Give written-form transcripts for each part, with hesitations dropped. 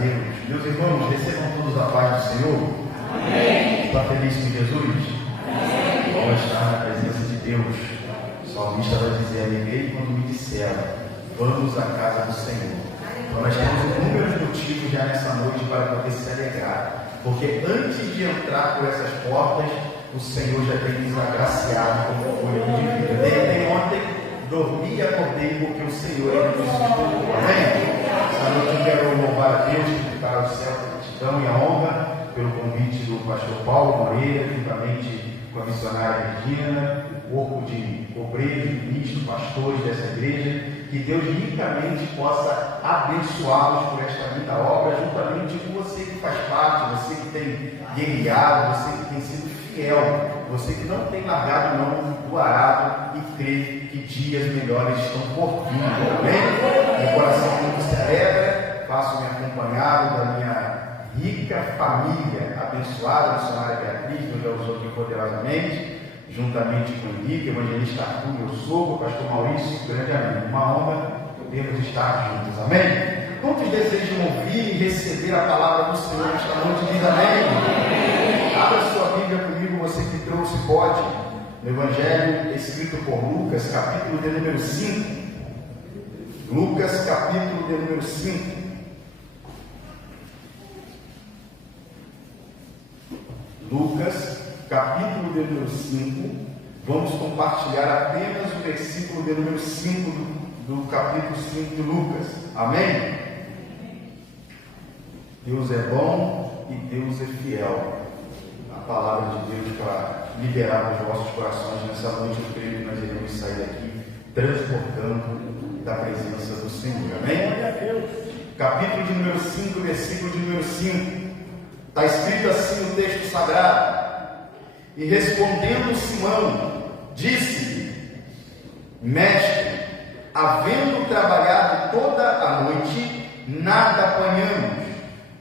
Deus. Meus irmãos, recebam todos a paz do Senhor. Amém. Está feliz com Jesus? Amém. Bom estar na presença de Deus. O salmista vai dizer: alegrei quando me disseram, vamos à casa do Senhor. Então nós temos inúmeros motivos já nessa noite para poder se alegrar, porque antes de entrar por essas portas, o Senhor já tem nos agraciado com o fôlego de vida. Desde ontem, dormi e acordei porque o Senhor é nos sustentou. Amém? Essa noite eu quero louvar a Deus, para o céu a gratidão e a honra pelo convite do pastor Paulo Moreira, juntamente com a missionária Regina, o corpo de obreiros, ministros, pastores dessa igreja. Que Deus ricamente possa abençoá-los por esta linda obra, juntamente com você que faz parte, você que tem guerreado, você que tem sido fiel, você que não tem largado mão do arado e crê que dias melhores estão por vir. Amém? Meu coração muito se alegra, faço-me acompanhado da minha rica família abençoada, a missionária Beatriz, nos já usou aqui poderosamente, juntamente com o Henrique, evangelista Arthur, meu sogro, pastor Maurício, grande amigo. Uma honra podermos estar juntos. Amém? Quantos desejam ouvir e receber a palavra do Senhor nesta noite? Diz amém. Abra sua Bíblia comigo, você que trouxe, pode. No Evangelho escrito por Lucas, capítulo de número 5. Lucas, capítulo de número 5. Lucas, capítulo de número 5. Vamos compartilhar apenas o versículo de número 5 do capítulo 5 de Lucas. Amém? Deus é bom e Deus é fiel. A palavra de Deus para liberar os vossos corações nessa noite, eu creio que nós iremos sair daqui transportando da presença do Senhor. Amém? Capítulo de número 5, versículo de número 5. Está escrito assim no texto sagrado: e respondendo Simão, disse-lhe: mestre, havendo trabalhado toda a noite, nada apanhamos,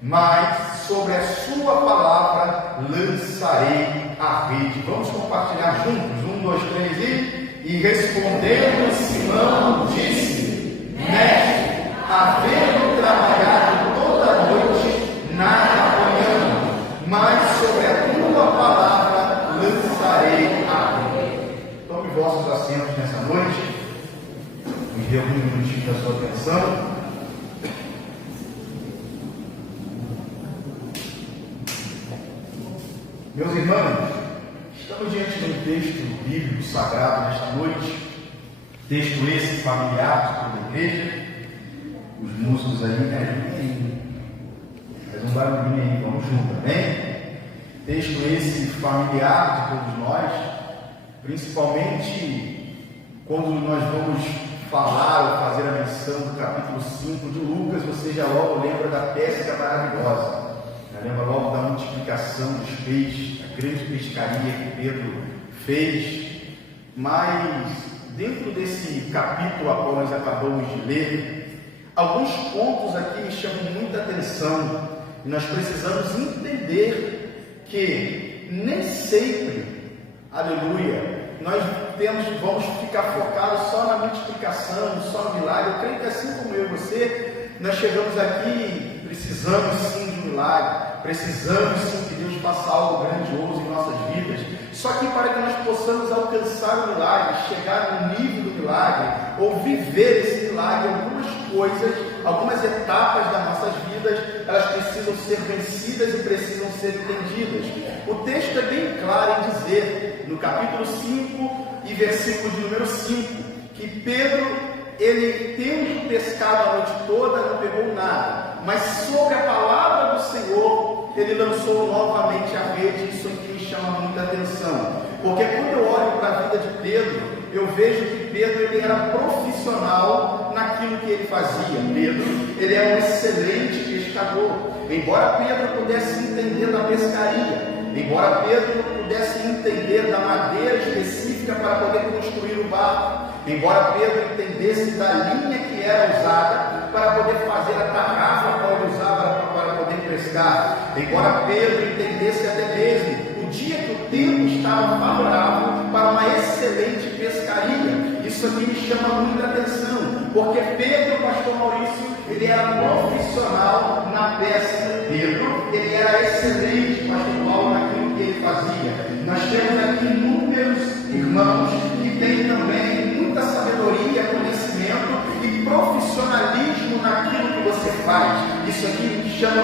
mas sobre a sua palavra lançarei a rede. Vamos compartilhar juntos? 1, 2, 3 e respondendo Simão, disse: mestre, havendo trabalhado toda a noite, nada apanhamos, mas sobre a tua palavra lançarei a rede. Tome vossos assentos nessa noite. Me dê alguns minutinhos da sua atenção. Meus irmãos, estamos diante de um texto bíblico sagrado nesta noite. Texto esse familiar de toda a igreja. Os músicos aí, né? Faz um barulhinho aí, vamos juntos, amém? Texto esse familiar de todos nós, principalmente quando nós vamos falar ou fazer a menção do capítulo 5 de Lucas, você já logo lembra da pesca maravilhosa, lembra logo da multiplicação dos peixes, a grande pescaria que Pedro fez. Mas dentro desse capítulo a qual nós acabamos de ler, alguns pontos aqui me chamam muita atenção, e nós precisamos entender que nem sempre, aleluia, nós vamos ficar focados só na multiplicação, só no milagre. Eu creio que assim como eu e você, nós chegamos aqui, precisamos sim de um milagre, precisamos sim que Deus faça algo grandioso em nossas vidas. Só que para que nós possamos alcançar o milagre, chegar no nível do milagre, ou viver esse milagre, algumas coisas, algumas etapas das nossas vidas, elas precisam ser vencidas e precisam ser entendidas. O texto é bem claro em dizer, no capítulo 5 e versículo de número 5, que Pedro, ele tendo pescado a noite toda, não pegou nada, mas sobre a palavra do Senhor, ele lançou novamente a rede. Isso aqui me chama muita atenção, porque quando eu olho para a vida de Pedro, eu vejo que Pedro, ele era profissional naquilo que ele fazia. Pedro, ele era um excelente pescador. Embora Pedro pudesse entender da pescaria, embora Pedro pudesse entender da madeira específica para poder construir o barco, embora Pedro entendesse da linha que era usada para poder fazer a tarrafa a qual ele usava para poder pescar, embora Pedro entendesse até mesmo o dia que o tempo estava favorável para uma excelente pescaria. Isso aqui me chama muita atenção, porque Pedro, pastor Maurício, ele era profissional na pesca. Pedro, ele era excelente, pastor Paulo, naquilo que ele fazia. Nós temos aqui inúmeros irmãos que têm também muita sabedoria, conhecimento e profissionalismo naquilo que você faz. Isso aqui me chama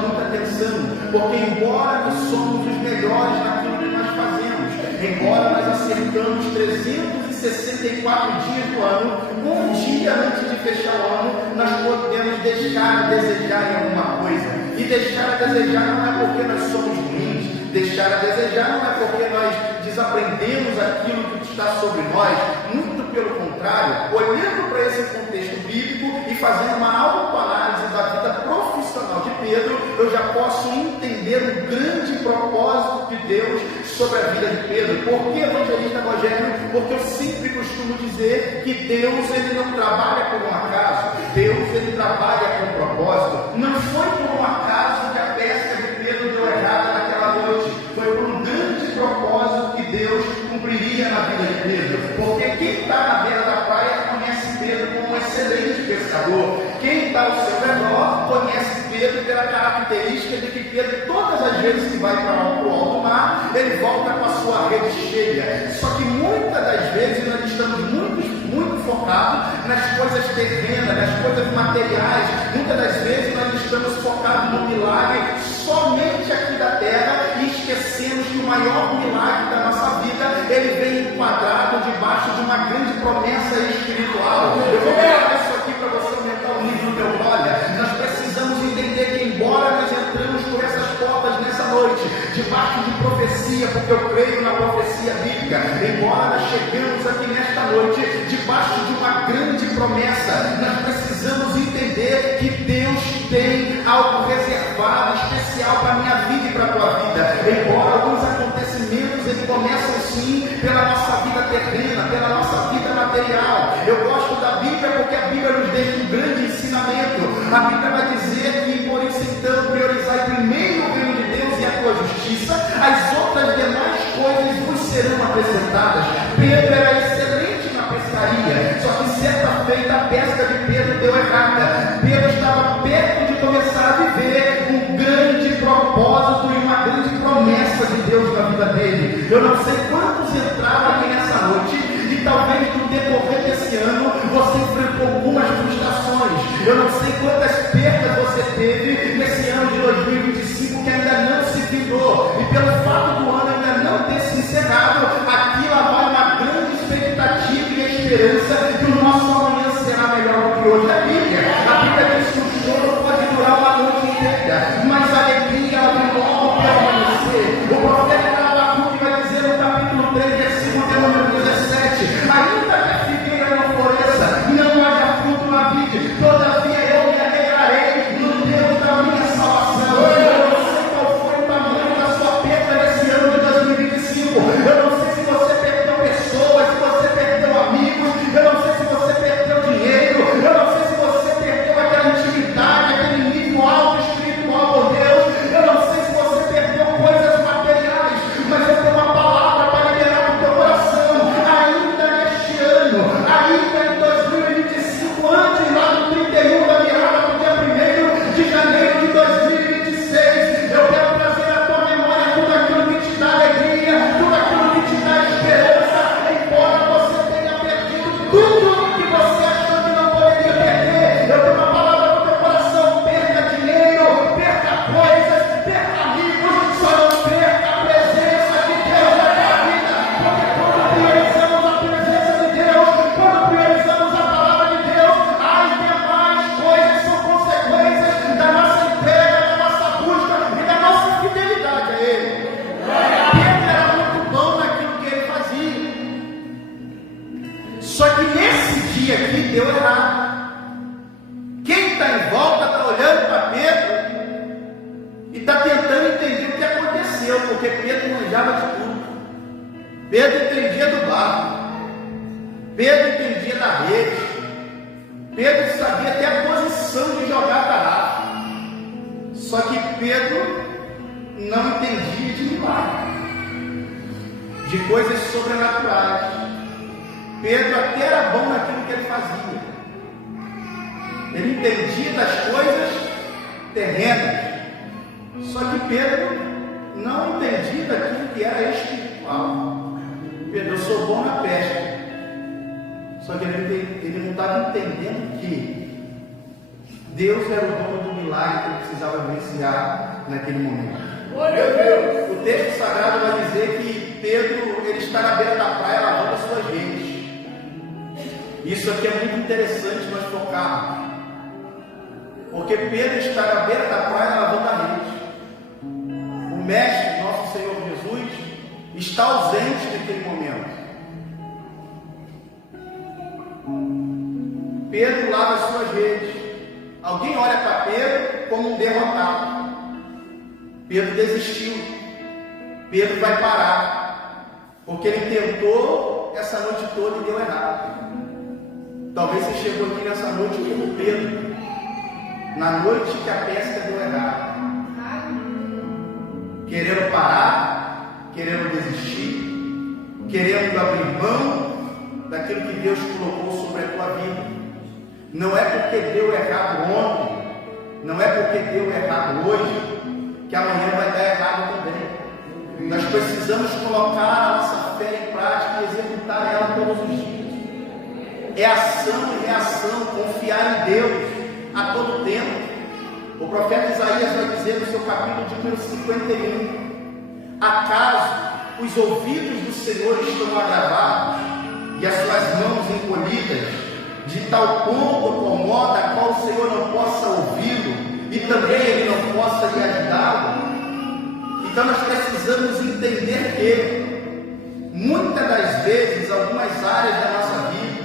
muita atenção, porque embora nós somos os melhores naquilo que nós fazemos, embora nós acertamos 364 dias do ano, um dia antes de fechar o ano, nós podemos deixar a desejar em alguma coisa. E deixar a desejar não é porque nós somos ruins, deixar a desejar não é porque nós desaprendemos aquilo que está sobre nós, muito pelo contrário, olhando para esse contexto bíblico e fazendo uma autoanálise da vida profissional de Pedro, eu já posso entender o grande propósito de Deus sobre a vida de Pedro. Por que evangelista Rogério? Porque eu sempre costumo dizer que Deus, ele não trabalha por um acaso, Deus, ele trabalha com propósito. Não foi por um acaso que a pesca de Pedro deu errada naquela noite, foi por um grande propósito que Deus cumpriria na vida de Pedro, porque quem está na beira da praia conhece Pedro como um excelente pescador, quem está ao seu redor conhece Pedro pela característica de que Pedro, todas as vezes que vai para o alto mar, ele volta com a sua rede cheia. Só que muitas das vezes nós estamos muito focados nas coisas terrenas, nas coisas materiais. Muitas das vezes nós estamos focados no milagre somente aqui da terra e esquecemos que o maior milagre da nossa vida, ele vem enquadrado debaixo de uma grande promessa espiritual. Eu vou falar isso aqui para você aumentar o nível do teu olha. Nós precisamos entender que embora nós entramos por essas portas nessa noite, debaixo de profecia, porque eu creio na profecia bíblica, embora nós chegamos aqui nesta noite, debaixo de uma grande promessa, nós precisamos entender que Deus tem algo reservado, especial para a minha vida e para a tua vida. Embora alguns acontecimentos eles começam sim pela nossa vida terrena, pela nossa vida material. Eu gosto da Bíblia porque a Bíblia nos deixa um grande ensinamento. A Bíblia vai dizer que, por isso então, priorizai primeiro o reino de Deus e a tua justiça, as outras demais coisas vos serão acrescentadas. Pedro era excelente na pescaria, só que certa feita a pesca de Pedro deu errada. Pedro estava perto de começar a viver um grande propósito e uma grande promessa de Deus na vida dele. Eu não sei quantos entraram aqui nessa noite e talvez no decorrer desse ano você enfrentou algumas frustrações. Eu não sei quantas perdas você teve nesse ano de 2025 que ainda não se findou. E pelo fato do ano ainda não ter se encerrado, aqui lá vai uma grande expectativa e esperança que o nosso amanhã será melhor do que hoje. A Bíblia diz que o choro pode durar uma noite inteira, mas a alegria ela vem logo pelo amanhecer. O profeta Abacuque vai dizer no capítulo 3, versículo de número 17: ainda que a figueira não floresça, não haja fruto na vide, todavia eu me alegrarei no Deus da minha salvação. Eu não sei qual foi o tamanho da sua perda nesse ano de 2025. Eu não sei se você perdeu pessoas, se você perdeu amigos, eu não sei se você perdeu dinheiro, eu não sei se você perdeu aquela intimidade, aquele nível alto espiritual por Deus, eu não sei se você perdeu coisas materiais, mas eu tenho uma palavra para liberar no teu coração, ainda neste ano, ainda em 2025, antes lá do 31 da virada para o dia 1º de janeiro de 2026, eu quero trazer à tua memória tudo aquilo que te dá alegria, tudo aquilo que te dá esperança, embora você tenha perdido tudo que você achou que não poderia perder. Eu tenho uma palavra no teu coração: perca dinheiro, perca coisas, perca amigos, só não perca a presença de Deus na tua vida, porque quando priorizamos a presença de Deus, quando priorizamos a palavra de Deus, as demais coisas são consequências da nossa entrega, da nossa busca e da nossa fidelidade a Ele. Pedro era muito bom naquilo que ele fazia, só que nesse dia aqui deu errado. Quem está em volta está olhando para Pedro e está tentando entender o que aconteceu, porque Pedro manjava de tudo. Pedro entendia do barco, Pedro entendia da rede, Pedro sabia até a posição de jogar a tarrafa. Só que Pedro não entendia de milagre, de coisas sobrenaturais. Pedro até era bom naquilo que ele fazia. Ele entendia das coisas terrenas. Só que Pedro não entendia daquilo que era espiritual. Pedro, eu sou bom na pesca. Só que ele não estava entendendo que Deus era o dono do milagre que ele precisava vivenciar naquele momento. O texto sagrado vai dizer que Pedro ele está na beira da praia lavando as suas redes. Isso aqui é muito interessante nós focarmos, porque Pedro está na beira da praia lavando a rede. O mestre, nosso Senhor Jesus, está ausente naquele momento. Pedro lava as suas redes. Alguém olha para Pedro como um derrotado. Pedro desistiu. Pedro vai parar, porque ele tentou essa noite toda e deu errado. Talvez você chegou aqui nessa noite como Pedro, na noite que a pesca deu errado, querendo parar, querendo desistir, querendo abrir mão daquilo que Deus colocou sobre a tua vida. Não é porque deu errado ontem, não é porque deu errado hoje, que amanhã vai dar errado também. Nós precisamos colocar a nossa fé em prática e executar ela todos os dias. É ação e reação, confiar em Deus a todo tempo. O profeta Isaías vai dizer no seu capítulo de número 51: acaso os ouvidos do Senhor estão agravados e as suas mãos encolhidas, de tal ponto acomoda a qual o Senhor não possa ouvi-lo e também ele não possa lhe ajudá-lo? Então nós precisamos entender que muitas das vezes algumas áreas da nossa vida,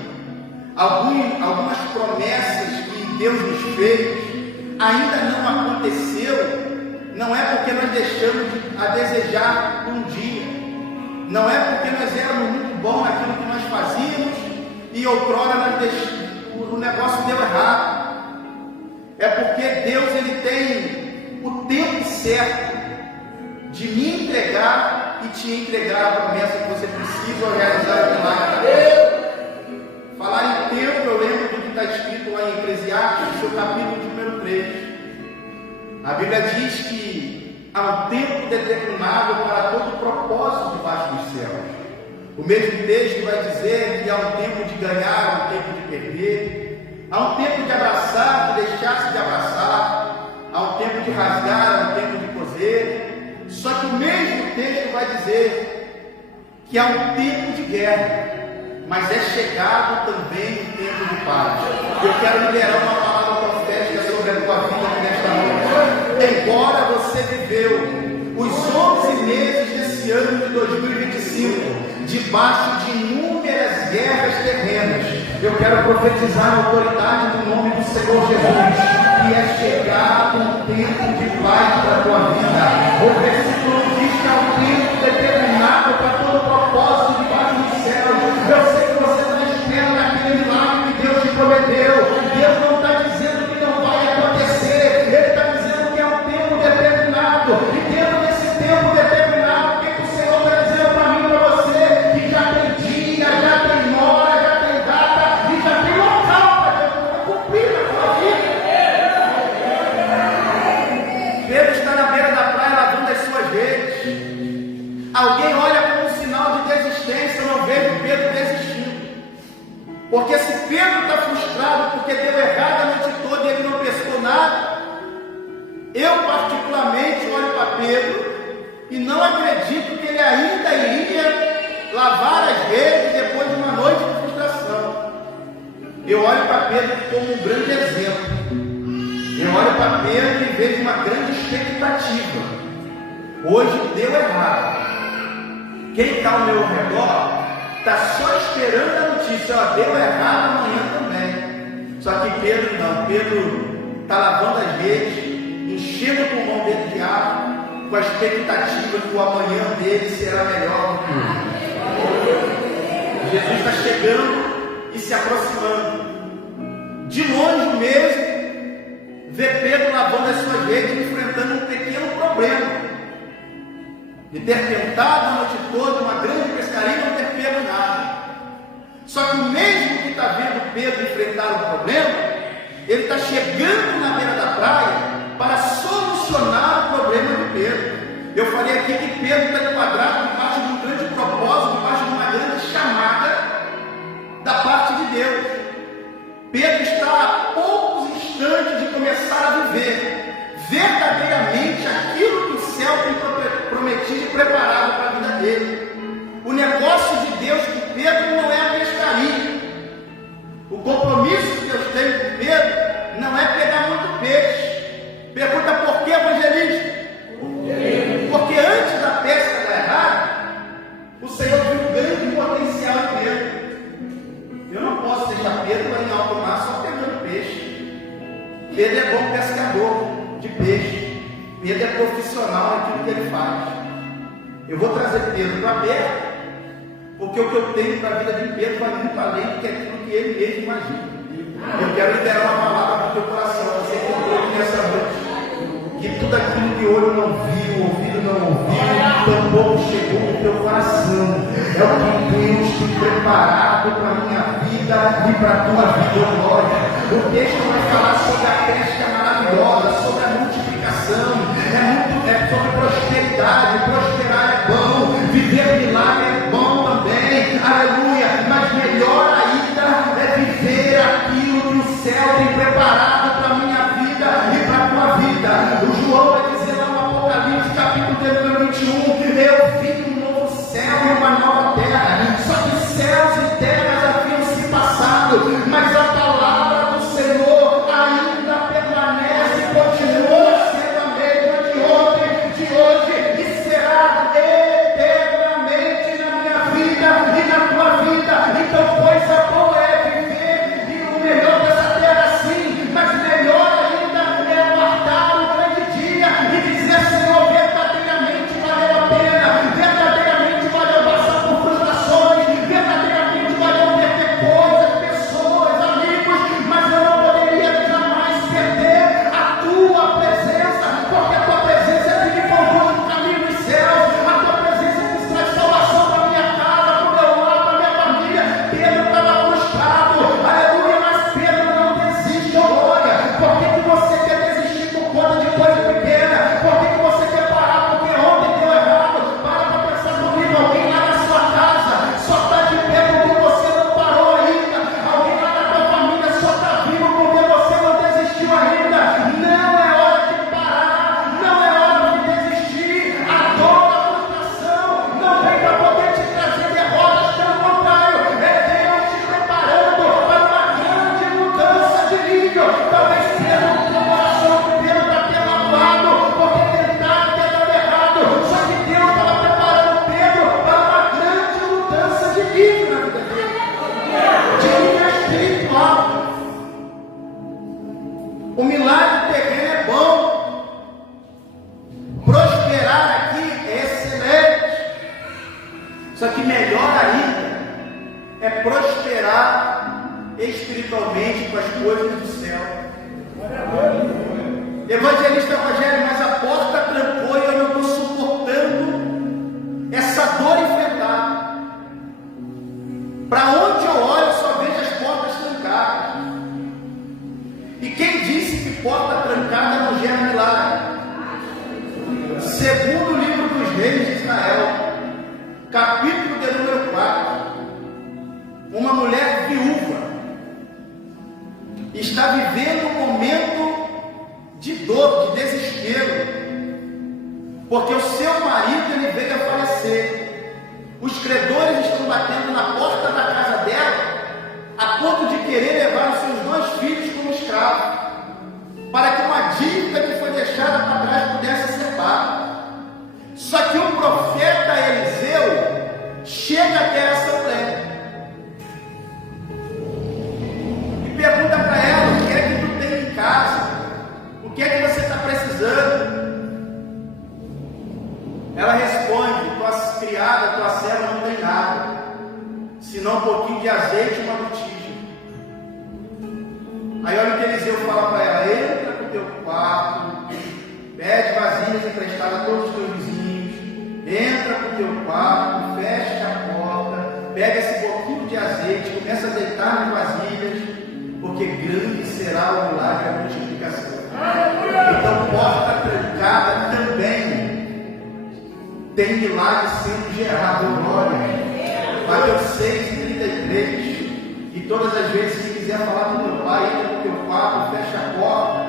algumas promessas que Deus nos fez ainda não aconteceu. Não é porque nós deixamos a desejar um dia, não é porque nós éramos muito bons naquilo que nós fazíamos e outrora o negócio deu errado. É porque Deus ele tem o tempo certo de me entregar e te entregar a promessa que você precisa realizar o milagre. Falar em tempo, eu lembro do que está escrito lá em Eclesiastes, no seu capítulo de número 3. A Bíblia diz que há um tempo determinado para todo propósito debaixo dos céus. O mesmo texto vai dizer que há um tempo de ganhar, há um tempo de perder, há um tempo de abraçar, de deixar-se de abraçar, há um tempo de rasgar, há um tempo de coser. Só que o mesmo texto vai dizer que há um tempo de guerra, mas é chegado também o tempo de paz. Eu quero liberar uma palavra profética sobre a tua vida aqui nesta noite. Embora você viveu os 11 meses desse ano de 2025 debaixo de inúmeras guerras terrenas, eu quero profetizar na autoridade do nome do Senhor Jesus que é chegado um tempo de paz para a tua vida. O versículo diz que há um tempo determinado para todo propósito debaixo dos céus. Eu sei que você está esperando naquele milagre que Deus te prometeu. Deus não está dizendo que não vai acontecer, Ele está dizendo que é um tempo determinado. E dentro desse tempo determinado, o que o Senhor está dizendo para mim e para você? Que já tem dia, já tem hora, já tem data e já tem local para cumprir a tua vida. Pedro está na beira da praia lavando as suas redes. Alguém olha como um sinal de desistência. Eu não vejo Pedro desistindo, porque se Pedro está frustrado porque deu errado a noite toda e ele não pescou nada, eu particularmente olho para Pedro e não acredito que ele ainda iria lavar as redes depois de uma noite de frustração. Eu olho para Pedro como um grande exemplo. Eu olho para Pedro e vejo uma grande expectativa. Hoje deu errado. Quem está ao meu redor está só esperando a notícia. Ó, deu errado amanhã também. Só que Pedro não. Pedro está lavando as redes, enchendo o pulmão dele de água, com a expectativa que o amanhã dele será melhor do que hoje. Jesus está chegando e se aproximando. De longe mesmo, vê Pedro lavando as suas redes, enfrentando um pequeno problema de ter tentado a noite toda uma grande pescaria e não ter pego nada. Só que o mesmo que está vendo Pedro enfrentar o problema, ele está chegando na beira da praia para viver verdadeiramente aquilo que o céu tem prometido e preparado para a vida dele. O negócio de Deus com Pedro não é a pescaria. O compromisso que Deus tem com Pedro não é pegar muito peixe. Pergunta por que, evangelista? Porque antes da pesca dar errado, o Senhor viu um grande potencial em Pedro. Eu não posso deixar Pedro lá em alto mar só pegando peixe. Pedro é bom pescador de peixe. Pedro é profissional naquilo que ele faz. Eu vou trazer Pedro para perto, porque o que eu tenho para a vida de Pedro vai muito além do que aquilo que ele mesmo imagina. Eu quero liberar uma palavra para o teu coração. Você que entrou aqui nessa noite, que tudo aquilo que o olho não viu, o ouvido não ouviu, tampouco chegou no teu coração, é o que Deus tem preparado para a minha vida e para a tua vida, glória. O texto vai falar sobre a pesca maravilhosa, sobre a multiplicação, é sobre prosperidade. Prosperar é bom, viver milagre é bom também, aleluia, mas melhor ainda é viver aquilo que o céu tem preparado para a minha vida e para a tua vida. O João vai dizer lá no Apocalipse, capítulo número 21, eu vi um novo céu e uma nova terra. Só que céus e terras haviam se passado, mas a palavra do Senhor ainda permanece, continua sendo a mesma de ontem, de hoje, e será eternamente na minha vida e na tua vida. Então coisa boa é viver e o melhor dessa terra sim, mas melhor ainda é guardar o grande dia e dizer: Senhor, verdadeiramente valeu a pena, verdadeiramente valeu passar por frustrações, verdadeiramente valeu perder coisas, pessoas, amigos, mas eu não poderia jamais perder a tua presença, porque a tua presença é que me conduz no caminho dos céus, a tua presença é que traz salvação para a minha casa, para o meu lar, para a minha família. Pedro estava frustrado, aleluia, mas Pedro não desiste, glória. Por que você quer desistir por conta de coisa pequena? Por que você quer parar porque ontem deu errado? Para pensar comigo. Alguém lá na sua casa só está de pé porque você não parou ainda. Alguém lá na tua família só está vivo porque você não desistiu ainda. Não é hora de parar, não é hora de desistir. A dor, a frustração não vem para poder te trazer derrotas, pelo contrário, é Deus te preparando para uma grande mudança de nível. Talvez Pedro no teu coração, que Pedro está tendo porque tentaram ter dado errado, só que Deus estava preparando Pedro para uma grande mudança de nível na vida dele, de nível espiritual. O milagre terreno é bom, prosperar aqui é excelente, só que melhor ainda é prosperar espiritualmente com as coisas do céu. Evangelista Rogério, mas a porta trancou e eu não estou suportando essa dor enfrentada. Para onde eu olho, só vejo as portas trancadas. E quem disse que porta trancada não gera milagre? Segundo o livro dos Reis de Israel, capítulo de número 4, uma mulher viúva está vivendo um momento de dor, de desespero, porque o seu marido ele veio a falecer. Os credores estão batendo na porta da casa dela, a ponto de querer levar os seus 2 filhos como escravos, para que uma dívida que foi deixada para trás pudesse ser paga. Só que o profeta Eliseu chega até essa mulher e pergunta para ela: o que é que tu tem em casa? O que é que você está precisando? Ela responde: tua criada, tua serva não tem nada, senão um pouquinho de azeite e uma botija. Aí olha o que Eliseu fala para ela: entra para o teu quarto, pede vasilhas emprestadas a todos os teus vizinhos, entra para o teu quarto, fecha a porta, pega esse pouquinho de azeite, começa a deitar nas vasilhas, porque grande será o milagre da multiplicação. Então, porta trancada também tem milagre sendo gerado, glória. Mateus 6:33. E todas as vezes que quiser falar com teu pai, entra no teu quarto, fecha a porta,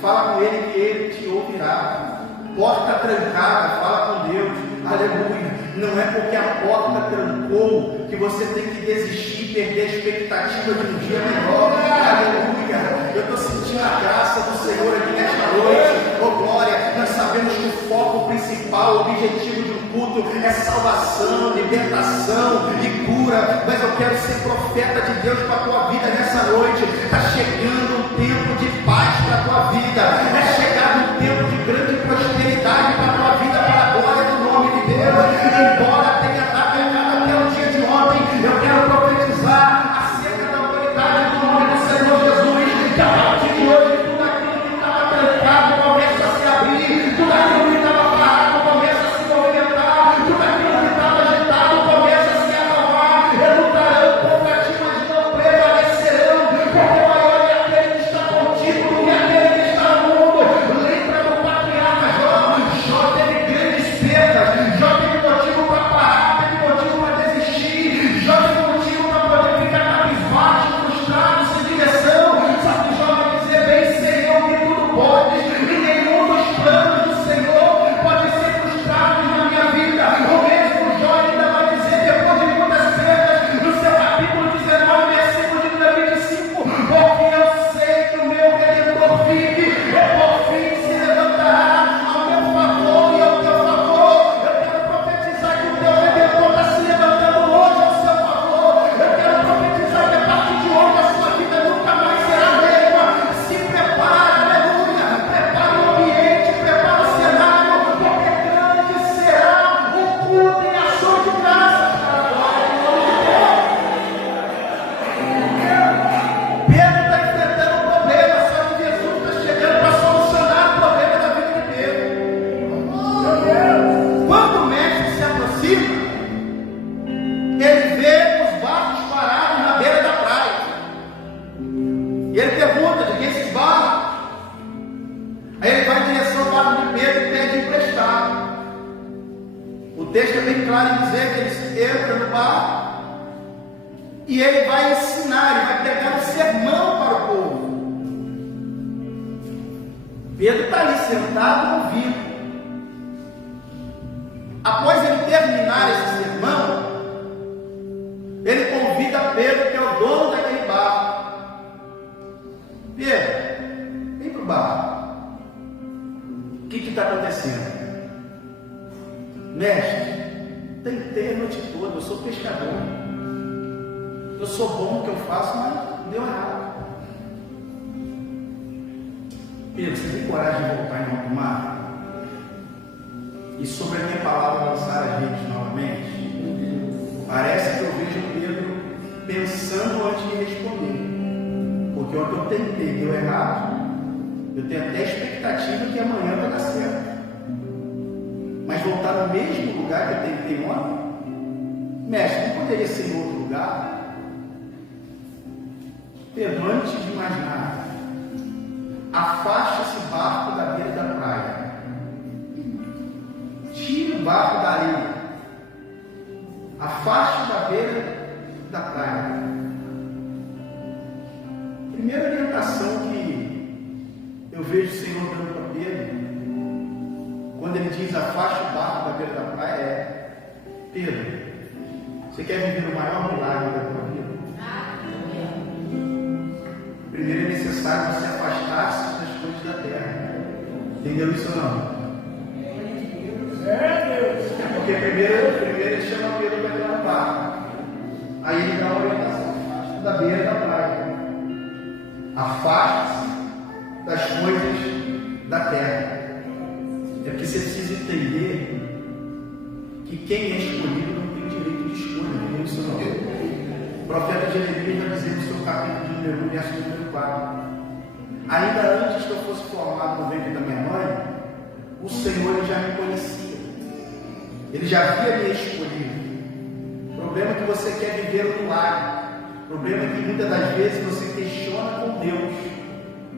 fala com ele. Ele que Ele te ouvirá. Porta trancada, fala com Deus, aleluia. Não é porque a porta trancou que você tem que desistir e perder a expectativa de um dia melhor, aleluia. Eu estou sentindo a graça do Senhor aqui nesta noite, oh glória. Nós sabemos que o foco principal, o objetivo de um culto é salvação, libertação e cura, mas eu quero ser profeta de Deus para a tua vida nessa noite. Está chegando um tempo de paz para a tua vida, é chegado um tempo de grande prosperidade para a tua vida, para a glória do nome de Deus. Embora tenha estado errado até o dia de ontem, eu quero profetizar acerca da autoridade do nome do Senhor Jesus, que a partir de hoje tudo aquilo que estava trancado começa a se abrir, tudo aquilo que estava parado começa a se movimentar, tudo aquilo que estava agitado começa a se acalmar. Lutarão contra ti, mas não prevalecerão, porque maior é aquele que está contigo do que aquele que está no mundo. Lembra do patriarca Jó teve grandes perdas, Jó teve motivo para parar, teve motivo para desistir, Jó teve motivo para poder ficar cabisbaixo, frustrado, sem direção. Só que Jó vai dizer: bem sei eu que tudo podes, e nenhum dos planos do Senhor pode ser frustrado na minha vida. O mesmo Jó ainda vai dizer, depois de muitas perdas, no seu capítulo 19, versículo de número 25: porque eu sei que o meu Redentor vive, e por fim se levantará ao meu favor e ao teu favor. Eu quero profetizar que o teu Redentor está se levantando hoje ao seu favor. Eu quero profetizar que a partir de hoje a sua vida nunca mais será a mesma. Se prepara, aleluia, prepara o ambiente, prepara o cenário, porque grande será o culto em ação de graça. Pedro está enfrentando um problema, só que Jesus está chegando para solucionar o problema da vida de Pedro. Quando o mestre se aproxima, ele vê os barcos parados na beira da praia. E ele pergunta: de quem esses barcos? Aí ele vai em direção ao barco de Pedro e pede emprestado. O texto é bem claro em dizer que ele entra no barco e ele vai ensinar, ele vai pregar um sermão para o povo. Pedro está ali sentado ouvindo. Após ele terminar esse sermão, ele convida Pedro, que é o dono daquele barco: Pedro, vem para o barco. O que está acontecendo? Mestre, tentei a noite toda, eu sou pescador, eu sou bom no que eu faço, mas deu errado. Pedro, você tem coragem de voltar em alto mar? E sobre a minha palavra lançar as redes novamente? Parece que eu vejo Pedro pensando antes de responder, porque o que eu tentei deu errado. Eu tenho até expectativa que amanhã vai dar certo, mas voltar no mesmo lugar que eu tentei ontem? Mestre, não poderia ser em outro lugar? Pedro, antes de mais nada, afaste esse barco da beira da praia, tire o barco da areia, afaste da beira da praia. Primeira orientação que eu vejo o Senhor dando para Pedro, quando ele diz afaste o barco da beira da praia, é: Pedro, você quer viver o maior milagre da tua vida? Primeiro é necessário você afastar-se das coisas da terra. Entendeu isso ou não? É porque primeiro ele chama Pedro para entrar no barco. Aí ele dá uma orientação: afaste da beira da praia, afaste-se das coisas da terra. É porque você precisa entender que quem é escolhido não tem direito de escolha. Entendeu isso não? O profeta Jeremias vai dizer no seu capítulo de número 1, verso número 4: ainda antes que eu fosse formado no ventre da minha mãe, o Senhor já me conhecia, ele já havia me escolhido. O problema é que você quer viver um milagre. O problema é que muitas das vezes você questiona com Deus,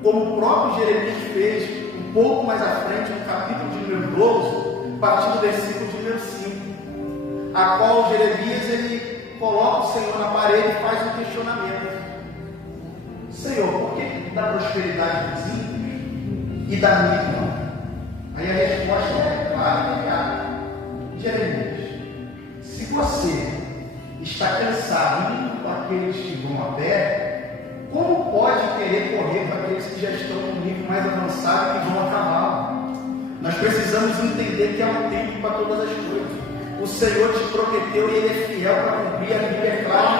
como o próprio Jeremias fez um pouco mais à frente, no capítulo de número 12, a partir do versículo de número 5, a qual Jeremias ele coloca o Senhor na parede e faz um questionamento: Senhor, por que dá prosperidade dos ímpios e da minha irmã? Aí a resposta é clara. Jeremias, se você está cansado indo com aqueles que vão a pé, como pode querer correr com aqueles que já estão no nível mais avançado e que vão a cavalo? Nós precisamos entender que há um tempo para todas as coisas. O Senhor te prometeu e Ele é fiel para cumprir. A Bíblia é clara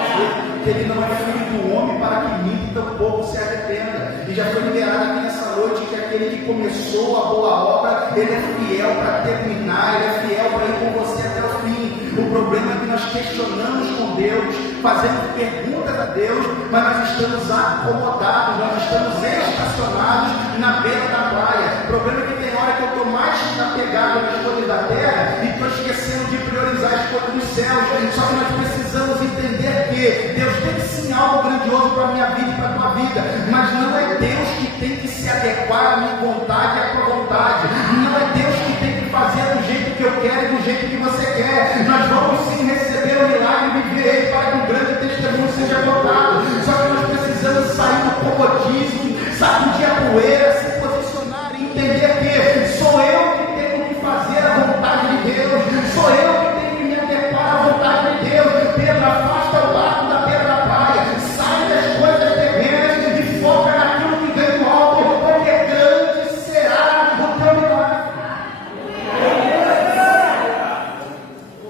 que Ele não é filho do homem para que minta, tampouco se arrependa. E já foi liberado aqui nessa noite que aquele que começou a boa obra, Ele é fiel para terminar, Ele é fiel para ir com você até o fim. O problema é que nós questionamos com Deus, fazemos perguntas a Deus, mas nós estamos acomodados, nós estamos estacionados na beira da praia. O problema é que tem hora que eu estou mais apegado às coisas da terra e estou esquecendo de priorizar as coisas dos céus. Só que nós precisamos entender que Deus tem sim algo grandioso para a minha vida e para a tua vida, mas não é Deus que tem que se adequar à minha vontade e à tua vontade. Não é Deus que tem que fazer do jeito que eu quero e do jeito que você quer. Nós vamos sim receber o milagre e viver ele para que um grande testemunho seja contado. Só que nós precisamos sair do comodismo, sacudir a poeira, se posicionar e entender que sou eu que tenho que fazer a vontade de Deus, sou eu que tenho que me adequar à vontade de Deus. Pedro, afasta o barco da beira da praia, sai das coisas terrenas e foca naquilo que vem do alto, porque grande será o teu milagre.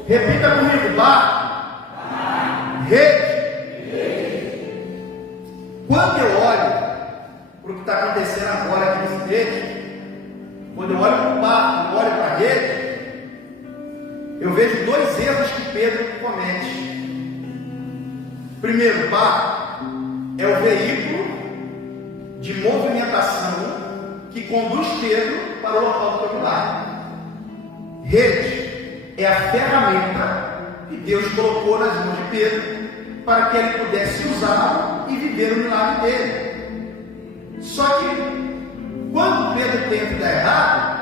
Repita comigo: barco, rede. Quando eu olho para o que está acontecendo agora aqui nesse texto, quando eu olho para o barco, eu olho para a rede, eu vejo dois erros que Pedro comete. Primeiro, o barco é o veículo de movimentação que conduz Pedro para o local do teu milagre. Rede é a ferramenta que Deus colocou nas mãos de Pedro para que ele pudesse usar e viver o milagre dele. Só que quando Pedro tenta dar errado,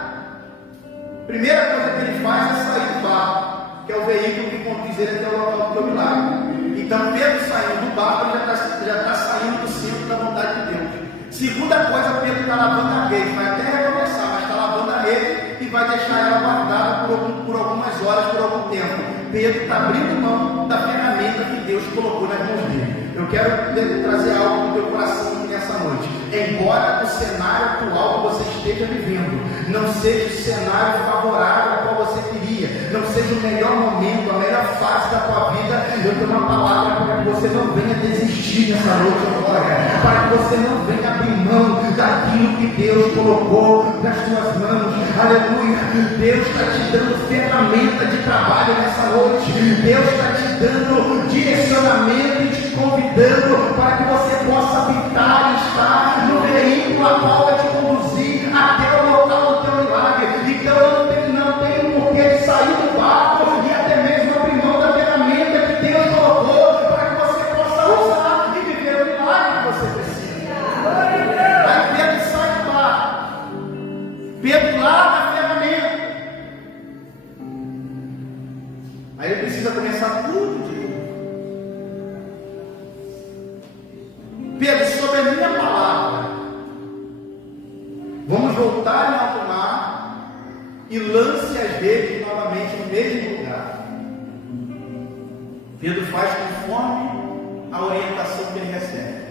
a primeira coisa que ele faz é sair do barco, que é o veículo que conduz ele até o local do teu milagre. Então Pedro saindo do barco, ele já está saindo do centro da vontade de Deus. Segunda coisa, Pedro está lavando a rede, vai até recomeçar, mas está lavando a rede e vai deixar ela guardada por algumas horas, por algum tempo. Pedro está abrindo mão da ferramenta que Deus colocou nas mãos dele. Eu quero trazer algo no teu coração nessa noite. Embora o cenário atual que você esteja vivendo não seja o cenário favorável ao qual você queria, não seja o melhor momento, a melhor fase da tua vida, eu tenho uma palavra para que você não venha desistir nessa noite agora, para que você não venha abrir mão daquilo que Deus colocou nas tuas mãos. Aleluia! Deus está te dando ferramenta de trabalho nessa noite. Deus está te dando direcionamento e te convidando para que você possa habitar e estar no veículo a qual vai te conduzir até o local do teu milagre. Então não tem porquê de sair do barco e até mesmo abrir mão da ferramenta que Deus colocou para que você possa usar e viver o milagre que você precisa. Aí Pedro sai do barco, Pedro lava a ferramenta, aí ele precisa começar tudo de novo. Pedro, sobre a minha palavra, vamos voltar em alto mar e lance as redes novamente no mesmo lugar. Pedro faz conforme a orientação que ele recebe.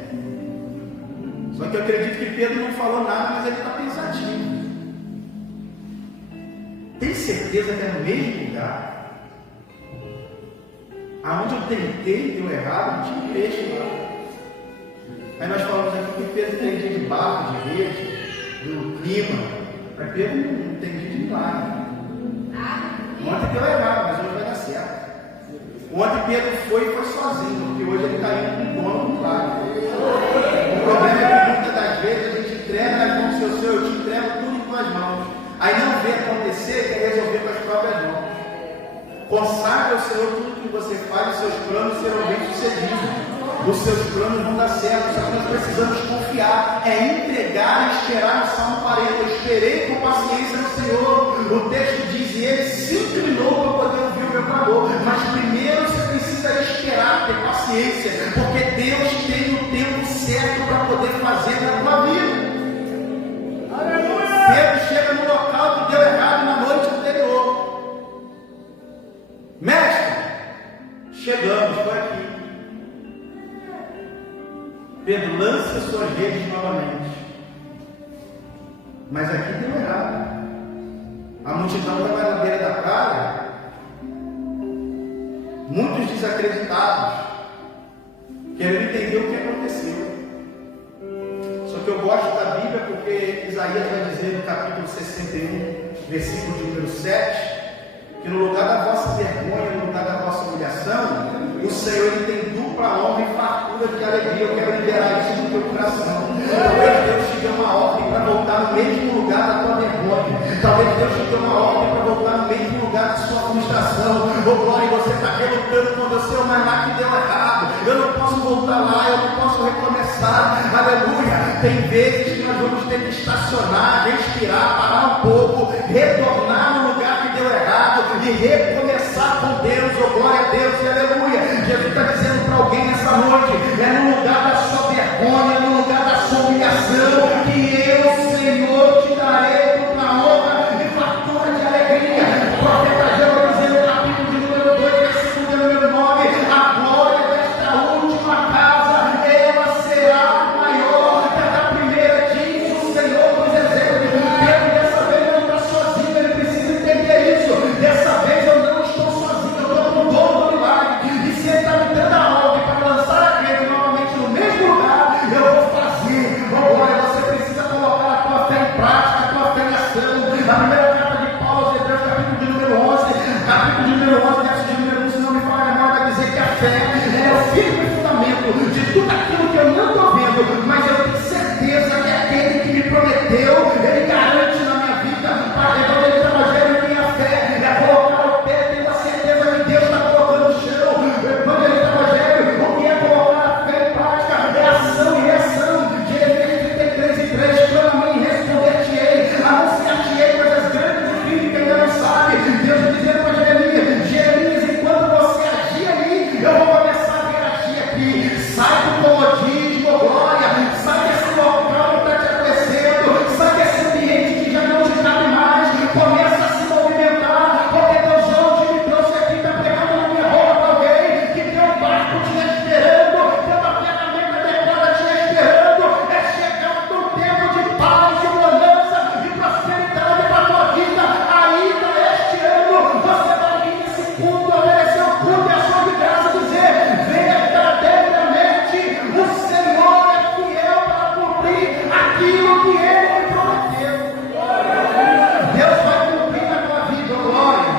Só que eu acredito que Pedro não falou nada, mas ele está pensativo. Tem certeza que é no mesmo lugar? Aonde eu tentei deu errado, não tinha peixe lá. Aí nós falamos aqui que Pedro entendia de barco, de rede, do clima. Mas Pedro não entendia de milagre. Ontem deu errado, mas hoje vai dar certo. Ontem Pedro foi sozinho, porque hoje ele está indo com o dono do milagre. O problema é que muitas das vezes a gente entrega nas mãos do Senhor, eu te entrego tudo em tuas mãos. Aí não vê acontecer e quer resolver com as próprias mãos. Consagre ao Senhor tudo que você faz, os seus planos serão bem-sucedidos. Os seus planos vão dar certo, só que nós precisamos confiar, é entregar e esperar no Salmo 40. Eu esperei com paciência no Senhor. O texto diz, e ele se inclinou para poder ouvir o meu clamor. Mas primeiro você precisa esperar, ter paciência, porque Deus tem o tempo certo para poder fazer na tua vida. Aleluia! novamente. Mas aqui deu errado. A multidão estava na beira da praia, muitos desacreditados, querendo entender o que aconteceu. Só que eu gosto da Bíblia porque Isaías vai dizer no capítulo 61, versículo de número 7, que no lugar da vossa vergonha, no lugar da vossa humilhação, o Senhor ele tem dupla honra e fartura de alegria. Eu quero liberar isso no teu coração. Talvez Deus te dê uma ordem para voltar no mesmo lugar da tua vergonha. Talvez Deus te dê uma ordem para voltar no mesmo lugar da sua frustração. Oh glória, você está relutando com você, mas lá que deu errado. Eu não posso voltar lá, eu não posso recomeçar. Aleluia. Tem vezes que nós vamos ter que estacionar, respirar, parar um pouco, retornar no lugar que deu errado e recomeçar com Deus. Oh glória a Deus e aleluia. Jesus está dizendo para alguém nessa noite: é no lugar da sua vergonha, no lugar da sua humilhação, que eu, Senhor, te darei dupla honra e fartura de alegria. O profeta Joel vai dizer no capítulo de número 2, versículo de número 9: a glória desta última casa, ela será maior que a da primeira, diz o Senhor dos exércitos. Pedro dessa vez não está sozinho, ele precisa entender isso. Dessa vez eu não estou sozinho, eu estou com o dono do milagre. E se ele está me dando a ordem para lançar a crente novamente no mesmo lugar, eu vou fazer. Agora você precisa colocar a tua fé em prática, a tua fé em ação. A primeira carta de Paulo aos Hebreus, capítulo de número 11, capítulo de número 11, verso de número 1, se não me falha a memória, vai dizer que a fé é o firme fundamento de tudo aquilo que eu não estou vendo, mas eu tenho certeza que aquele que me prometeu, ele garante na minha vida. Para levar ele evangelho, minha fé é colocar o pé, tendo a certeza que Deus está colocando no chão. Quando ele evangelho, o que é colocar a fé em prática? É ação e reação. Jeremias 33:3, clama a mim e responder-te-ei, anunciar-te-ei coisas grandes e firmes que ainda não sabe. Deus está dizendo para Jeremias, enquanto você agir ali, eu vou começar a reagir aqui. Sai do comodismo, glória, sai desse local que está te adoecendo, sai desse ambiente que já não te cabe mais, começa a se movimentar, porque Deus já hoje me trouxe aqui, está pegando na minha roupa para alguém, que tem um barco te esperando, tem uma ferramenta adequada te esperando, é chegar no tempo de paz, de bonança, de prosperidade para a tua vida. Ainda este ano, você vai vir nesse culto, oferecer o culto e a sua de graça, dizer: verdadeiramente o Senhor é fiel para cumprir aquilo que Ele me prometeu. Deus vai cumprir na tua vida, oh glória.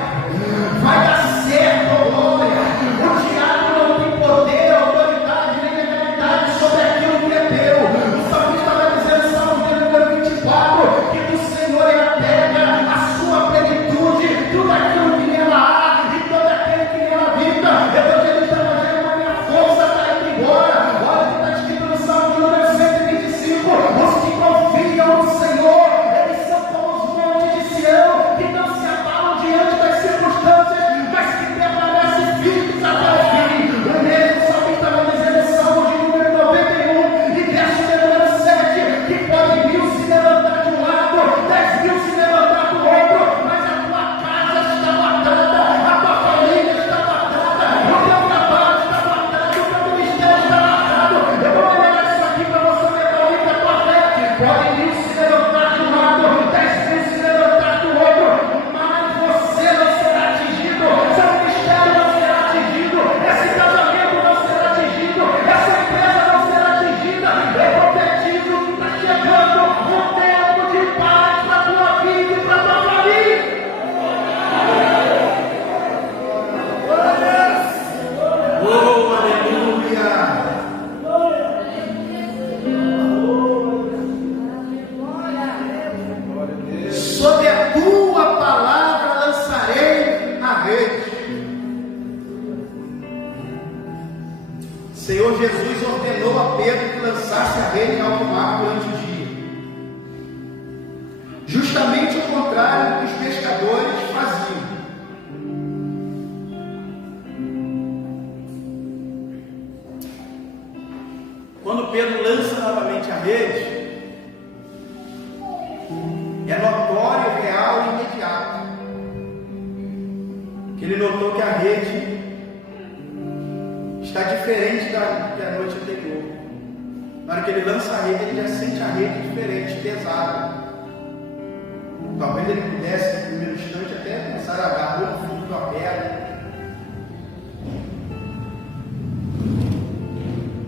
Vai dar certo, oh glória. O diabo não tem poder, autoridade nem legalidade sobre aquilo que é teu. O salmista vai dizer no Salmo de número 24 que do Senhor ele pega a sua plenitude, tudo aquilo que nela há e todo aquele que nela habita. Evangelista Evangelho, a minha força está indo embora. Olha o que está escrito no Salmo de número 125: os que confiam no Senhor, eles são como os montes de Sião, que não se abalam diante das circunstâncias, mas que permanecem firmes até o fim. O mesmo salmista vai dizer no Salmo de número 91 e verso de número 7 que pode 1000 se levantar de um lado, 10.000 se levantar do outro, mas a tua casa está guardada, a tua família está guardada, o teu trabalho está guardado, o teu ministério está guardado. Eu vou melhorar isso aqui para você ver a tua fé. Pode 1000 se levantar de um lado, 10.000 se levantar do outro, mas você não será atingido, seu ministério não será atingido, esse casamento não será atingido, essa empresa não será atingida. Eu profetizo que está chegando um tempo de paz para a tua vida e para a tua família. Oh, aleluia! Sob a tua palavra lançarei a rede. Senhor Jesus ordenou a Pedro que lançasse a rede ao mar durante o dia. Justamente o contrário do que os pescadores faziam. Quando Pedro lança novamente a rede, é notório, real e imediato que ele notou que a rede está diferente da noite anterior. Na hora que ele lança a rede, ele já sente a rede diferente, pesada. Talvez ele pudesse, no primeiro instante, até começar a agarrar no fundo da pedra.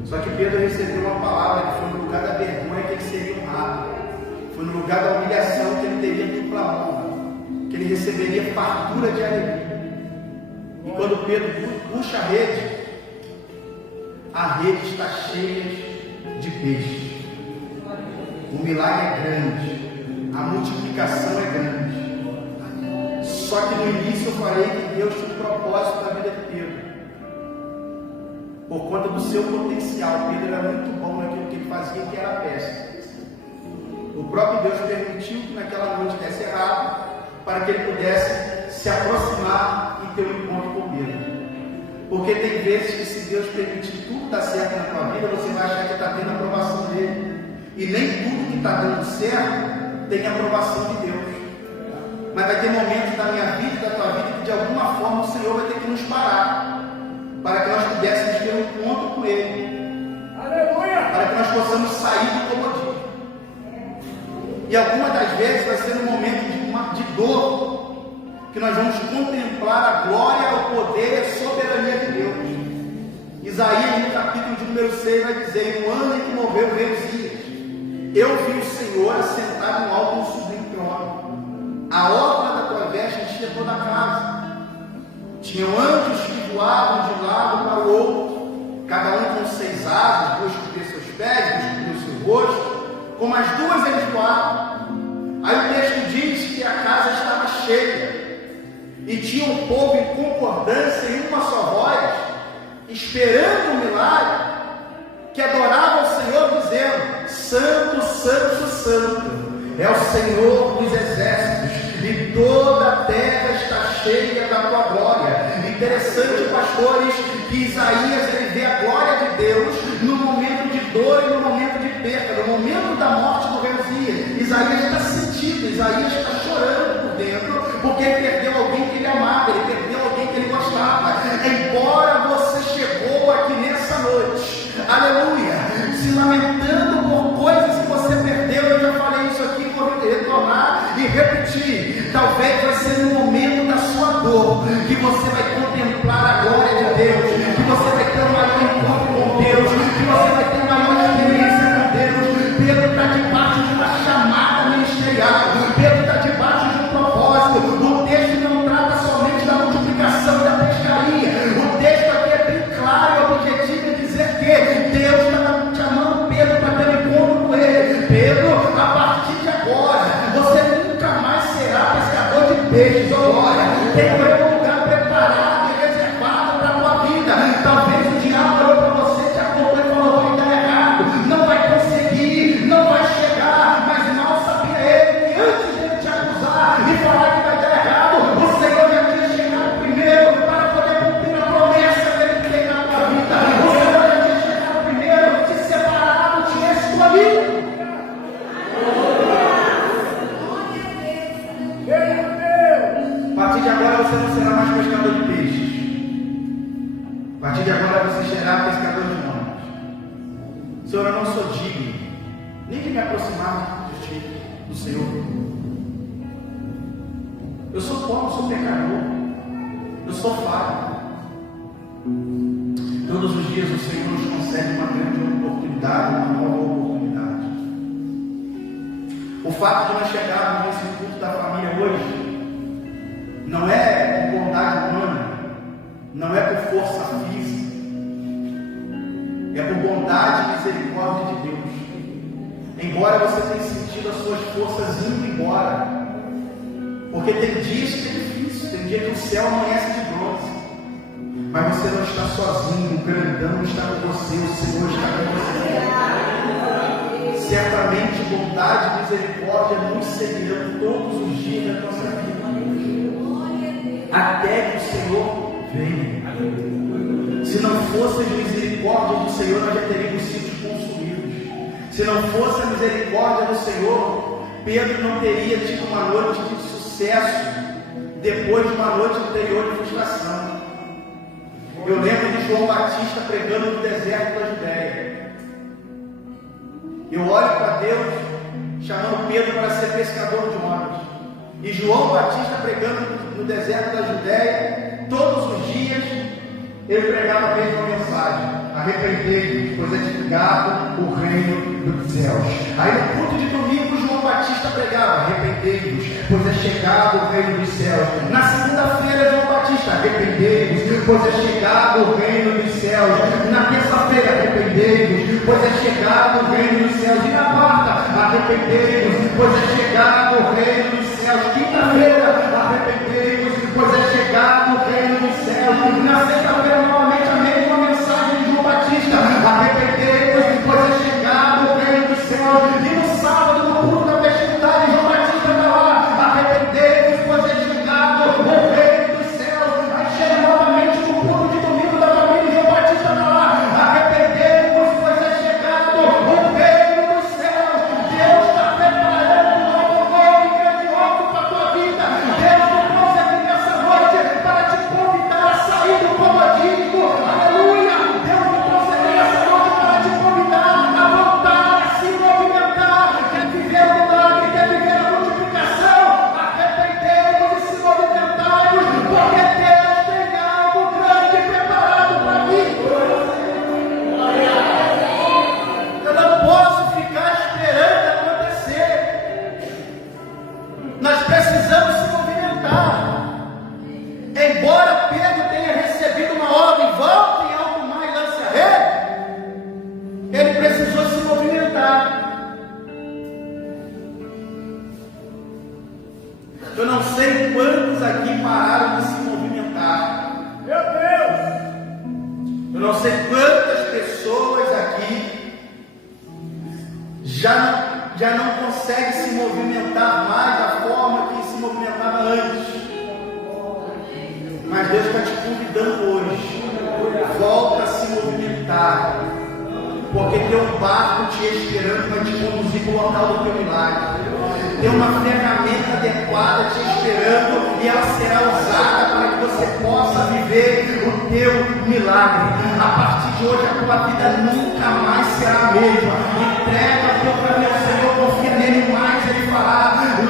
Só que Pedro recebeu uma palavra que foi no lugar da vergonha que ele seria honrado. Foi no lugar da humilhação que ele teria dupla honra. Que ele receberia fartura de alegria. E quando Pedro puxa a rede está cheia de peixes. O milagre é grande, a multiplicação é grande. Só que no início eu falei que Deus tinha um propósito na vida de Pedro. Por conta do seu potencial, Pedro era muito bom naquilo que ele fazia, que era a pesca. O próprio Deus permitiu que naquela noite desse errado, para que ele pudesse se aproximar e ter um encontro com Pedro. Porque tem vezes que se Deus permitir tudo dar certo na tua vida, você vai achar que está tendo a aprovação dele. E nem tudo que está dando certo tem a aprovação de Deus. Mas vai ter momentos da minha vida e da tua vida que de alguma forma o Senhor vai ter que nos parar, para que nós pudéssemos ter um encontro com Ele. Aleluia! Para que nós possamos sair do comodismo. E algumas das vezes vai ser um momento de dor, que nós vamos contemplar a glória, o poder e a soberania de Deus. Isaías, no capítulo de número 6, vai dizer: no ano em que morreu Uzias, eu vi o Senhor assentado no alto do sublime trono. A orla da tua veste enchia toda a casa. Tinham anjos que voavam de um lado para o outro, cada um com 6 asas, 2 cobrir seus pés, 2 cobrir seu rosto. Como as 2 eles voavam. Aí o texto diz que a casa estava cheia. E tinha um povo em concordância, em uma só voz, esperando o milagre, que adorava o Senhor, dizendo: Santo, Santo, Santo, é o Senhor dos exércitos, e toda a terra está cheia da tua glória. Interessante, pastores, que Isaías ele vê a glória de Deus no momento de dor e no momento de perda, no momento da morte do rei Uzias. Isaías está sentido, Isaías está chorando por dentro, porque ele perdeu alguém que ele amava, ele perdeu alguém que ele gostava. Embora você chegou aqui nessa noite, aleluia, se lamentando por coisas que você perdeu, eu já falei isso aqui, vou retornar e repetir. Talvez vai ser no momento da sua dor que você vai contemplar a glória de Deus, que você vai ter um maior encontro com Deus, que você vai ter uma maior experiência com Deus. Pedro está debaixo de uma chamada ministerial, Pedro está debaixo de um propósito. O texto não trata somente da multiplicação da pescaria, o texto aqui é bem claro e objetivo em dizer que Deus está chamando Pedro para ter um encontro com ele. Pedro, a partir de agora, você nunca mais será pescador de peixes. Olha, tem um lugar preparado e reservado para a tua vida. Talvez o diabo olhou para você, te apontou e falou: vai dar errado, não vai conseguir, não vai chegar. Mas mal sabia ele que antes de ele te acusar e falar que vai dar errado, o Senhor já tinha chegado primeiro para poder cumprir a promessa que ele tem na tua vida. O Senhor já tinha chegado primeiro, te separado, te escolhido. A partir de agora você não será mais pescador de peixes. A partir de agora você será pescador de homens. Senhor, eu não sou digno nem de me aproximar de ti, do Senhor. Eu sou pobre, sou pecador. Eu sou falho. Todos os dias o Senhor nos concede uma grande oportunidade, uma nova oportunidade. O fato de nós chegarmos nesse culto da família hoje não é por bondade humana, não é por força física, é por bondade e misericórdia de Deus. Embora você tenha sentido as suas forças indo embora, porque tem dias que é difícil, tem dia que o céu amanhece de bronze, mas você não está sozinho, o grandão está com você, o Senhor está com você. Certamente bondade e misericórdia nos seguirão todos os dias da nossa vida, até que o Senhor venha. Se não fosse a misericórdia do Senhor, nós já teríamos sido consumidos. Se não fosse a misericórdia do Senhor, Pedro não teria tido uma noite de sucesso depois de uma noite anterior de frustração. Eu lembro de João Batista pregando no deserto da Judéia. Eu olho para Deus chamando Pedro para ser pescador de homens. E João Batista pregando no deserto da Judéia, todos os dias, ele pregava a mesma mensagem: arrependei-vos, pois é chegado o reino dos céus. Aí no culto de domingo, João Batista pregava: arrependei-vos, pois é chegado o reino dos céus. Na segunda-feira, João Batista: arrependei-vos, pois é chegado o reino dos céus. Na terça-feira: arrependei-vos, pois é chegado o reino dos céus. E na quarta: arrependei-vos, pois é chegado o reino dos céus. Quinta-feira: arrependei-vos, pois é chegado o reino dos céus. Na sexta-feira, novamente a mesma mensagem de João Batista: arrependei-vos, pois é chegado o reino dos céus. E no sábado, no culto da festividade, João Batista está lá: arrependei-vos, pois é chegado o reino dos céus. Aí chega novamente no culto de domingo da família, João Batista está lá: arrependei-vos, pois é chegado o reino dos céus. Deus está preparando algo novo e grandioso para a tua vida. Deus não trouxe aqui nessa noite para te convidar a sair do comodismo. Aleluia! Deus não trouxe aqui nessa noite para te convidar a voltar a se movimentar. Quer viver o milagre, quer viver a multiplicação? Arrependei-vos e se movimentai-vos, porque Deus tem algo grande preparado para mim. Eu não posso ficar esperando acontecer. Nós precisamos se movimentar. Embora Pedro tenha recebido uma ordem: volte em alto mar e lance a rede, ele precisou se movimentar. Eu não sei quantos aqui pararam de se movimentar. Meu Deus! Eu não sei quantas pessoas aqui já não conseguem se movimentar mais da forma que se movimentava antes. Mas Deus está te convidando hoje: volta a se movimentar, porque tem um barco te esperando para te conduzir para o local do teu milagre. Tem uma ferramenta adequada te esperando, e ela será usada para que você possa viver o teu milagre. A partir de hoje, a tua vida nunca mais será a mesma. Entrega o teu caminho ao Senhor, confia nele mais, ele fará.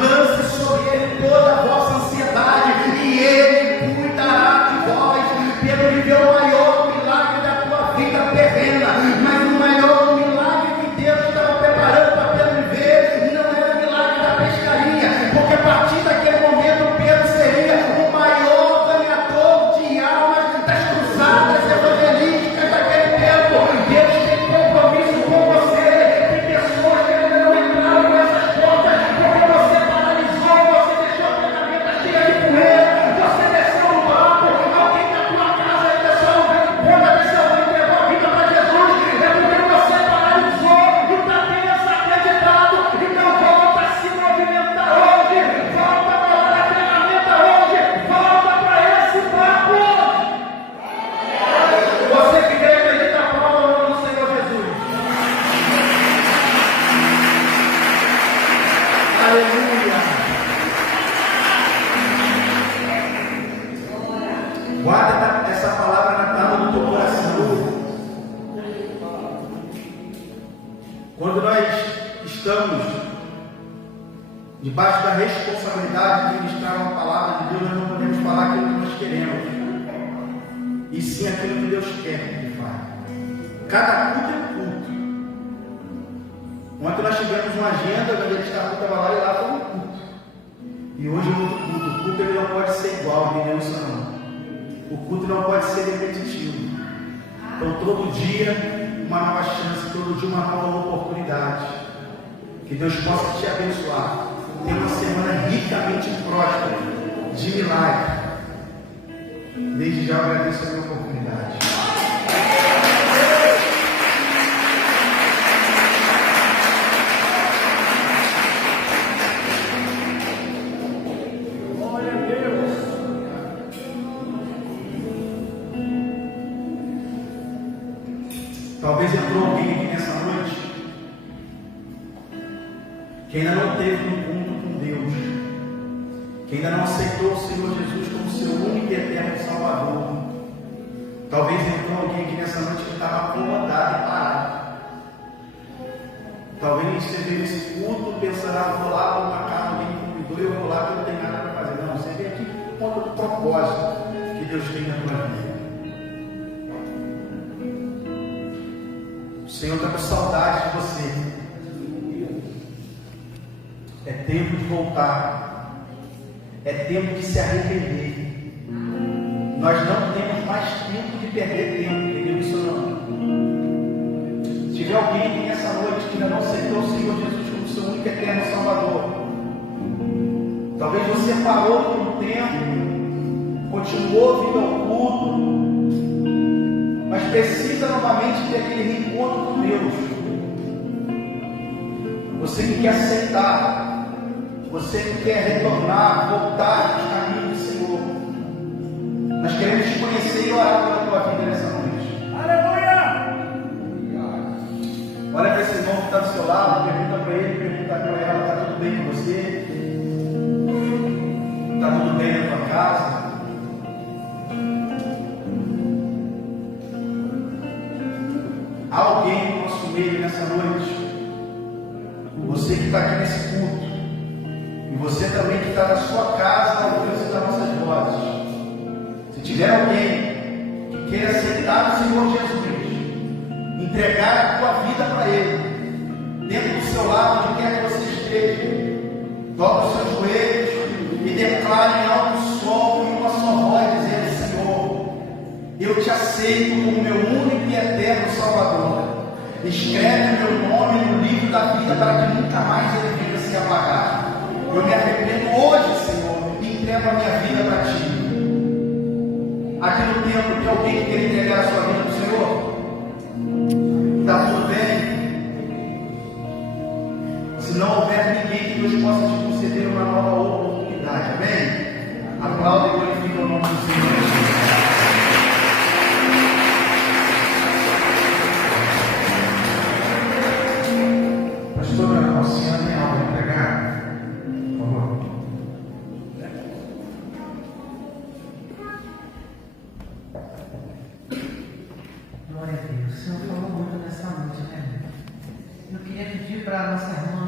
Lance sobre ele toda a vossa ansiedade, e ele cuidará de vós. Pedro viveu o maior milagre da tua vida terrena, mas o maior milagre que Deus estava preparando para Pedro viver não era o milagre da pescaria, porque a partir daquele momento Pedro seria o maior ganhador de almas das cruzadas evangelísticas daquele tempo. Deus tem compromisso com você. Tem pessoas que ainda não entraram nessas portas porque você paralisou, você deixou a tua cabeça cheia de poeira, você desceu no barco. Alguém da tua casa ainda só não deu conta desse alguém que levou a vida para Jesus. É porque você paralisou e está desacreditado. Então volta a se movimentar hoje, volta a falar a ferramenta hoje, volta para esse barco hoje. Você que crê, acredita, palma no Senhor Jesus. Aleluia. Guarda essa palavra na tábua do teu coração. Quando nós estamos debaixo da responsabilidade de ministrar uma palavra de Deus, nós não podemos falar aquilo que nós queremos, e sim aquilo que Deus quer que fale. Cada culto é um culto. Ontem nós tivemos uma agenda onde ele estava lá e lá foi um culto. E hoje é um outro culto. O culto ele não pode ser igual, nem Deus não. O culto não pode ser repetitivo. Então todo dia uma nova chance, todo dia uma nova oportunidade. Que Deus possa te abençoar. Tenha uma semana ricamente próspera de milagre. Desde já eu agradeço a minha oportunidade. Glória a Deus. Talvez entrou alguém aqui nessa noite que ainda não teve um encontro com Deus, que ainda não aceitou o Senhor Jesus como seu único e eterno Salvador. Talvez entrou alguém aqui nessa noite que estava acomodado e parado. Talvez você veio nesse culto pensando, vou lá para uma casa, alguém me convidou, eu vou lá que eu não tenho nada para fazer. Não, você veio aqui por conta do propósito que Deus tem na tua vida. O Senhor está com saudade de você. É tempo de voltar. É tempo de se arrepender. Nós não temos mais tempo de perder tempo, entendeu isso não? Se tiver alguém aqui nessa noite que ainda não aceitou o Senhor Jesus como seu único e eterno Salvador, talvez você parou por um tempo, continuou vindo ao culto, mas precisa novamente ter aquele reencontro com Deus. Você que quer aceitar, você que quer retornar, voltar aos caminhos do Senhor, nós queremos te conhecer e orar pela tua vida nessa noite. Aleluia! Olha para esse irmão que está do seu lado, pergunta para ele, pergunta para ela, está tudo bem com você? Está tudo bem na tua casa? Há alguém no nosso meio nessa noite, você que está aqui nesse culto, e você também que está na sua casa, ao alcance das nossas vozes. Se tiver alguém que queira aceitar o Senhor Jesus, entregar a tua vida para Ele, dentro do seu lado, onde quer que você esteja, dobra os seus joelhos e declare em alto som e uma só voz, dizendo: Senhor, eu te aceito como meu único e eterno Salvador. Escreve meu nome no livro da vida para que nunca mais ele venha se apagar. Eu me arrependo hoje, Senhor, e entrego a minha vida para Ti. Aqui no tempo, tem alguém que quer entregar a sua vida para o Senhor? Está tudo bem? Se não houver ninguém, que Deus possa te conceder uma nova oportunidade. Amém? Aplauda e glorifica o nome do Senhor. Pastora Alciana, tem algo a entregar? Por favor. Glória a Deus. O Senhor falou muito nessa noite, né? Eu queria pedir para a nossa irmã